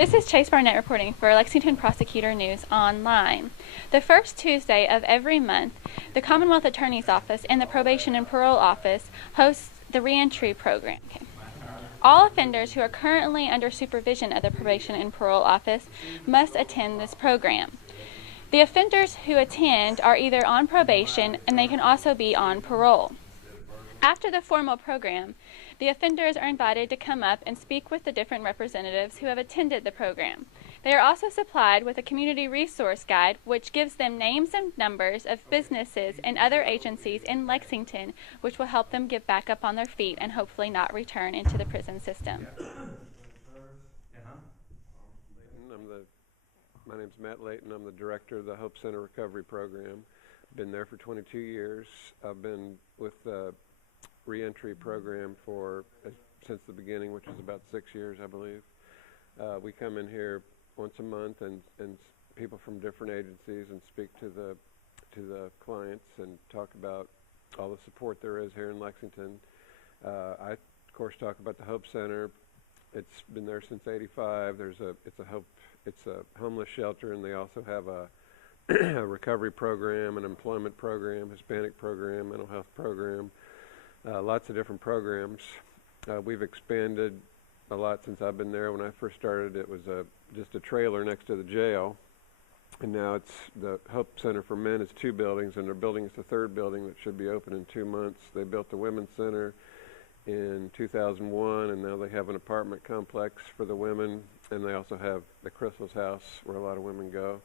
This is Chase Barnett reporting for Lexington Prosecutor News Online. The first Tuesday of every month, the Commonwealth Attorney's Office and the Probation and Parole Office hosts the reentry program. All offenders who are currently under supervision of the Probation and Parole Office must attend this program. The offenders who attend are either on probation and they can also be on parole. After the formal program, the offenders are invited to come up and speak with the different representatives who have attended the program. They are also supplied with a community resource guide which gives them names and numbers of businesses and other agencies in Lexington which will help them get back up on their feet and hopefully not return into the prison system. My name's Matt Layton. I'm the director of the Hope Center Recovery Program. Been there for 22 years. I've been with the reentry program since the beginning, which was about 6 years, I believe. We come in here once a month, and people from different agencies, and speak to the clients and talk about all the support there is here in Lexington. I, of course, talk about the Hope Center. It's been there since '85. It's a homeless shelter, and they also have a recovery program, an employment program, Hispanic program, mental health program. Lots of different programs. We've expanded a lot since I've been there. When I first started, it was just a trailer next to the jail, and now it's the Hope Center for Men is 2 buildings, and they're building us a 3rd building that should be open in 2 months. They built the Women's Center in 2001, and now they have an apartment complex for the women, and they also have the Crystal's House where a lot of women go.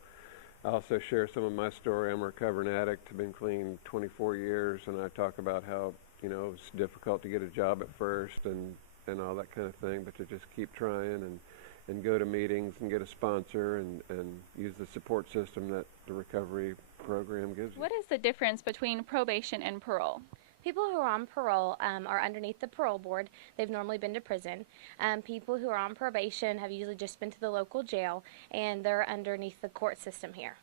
I also share some of my story. I'm a recovering addict. I've been clean 24 years, and I talk about how it's difficult to get a job at first and all that kind of thing, but to just keep trying and go to meetings and get a sponsor and use the support system that the recovery program gives you. What is the difference between probation and parole? People who are on parole are underneath the parole board. They've normally been to prison. People who are on probation have usually just been to the local jail, and they're underneath the court system here.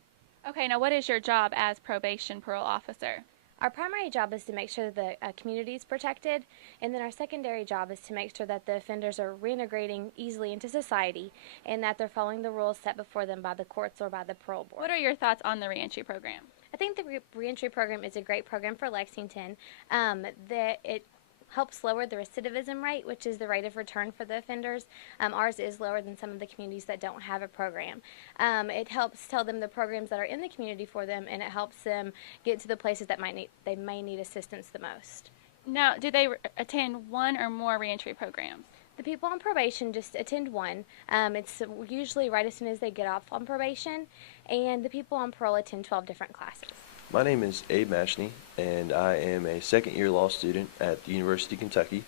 Okay, now what is your job as probation parole officer? Our primary job is to make sure that the community is protected, and then our secondary job is to make sure that the offenders are reintegrating easily into society and that they're following the rules set before them by the courts or by the parole board. What are your thoughts on the reentry program? I think the reentry program is a great program for Lexington. That it helps lower the recidivism rate, which is the rate of return for the offenders. Ours is lower than some of the communities that don't have a program. It helps tell them the programs that are in the community for them, and it helps them get to the places that they may need assistance the most. Now, do they attend one or more reentry programs? The people on probation just attend one. It's usually right as soon as they get off on probation, and the people on parole attend 12 different classes. My name is Abe Mashney, and I am a second-year law student at the University of Kentucky.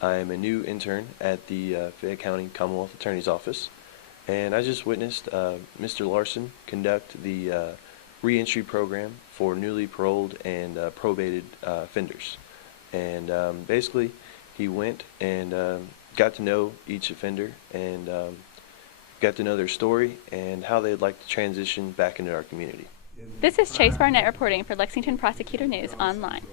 I am a new intern at the Fayette County Commonwealth Attorney's Office, and I just witnessed Mr. Larson conduct the reentry program for newly paroled and probated offenders. And basically, he went and got to know each offender and got to know their story and how they'd like to transition back into our community. This is Chase Barnett reporting for Lexington Prosecutor News Online.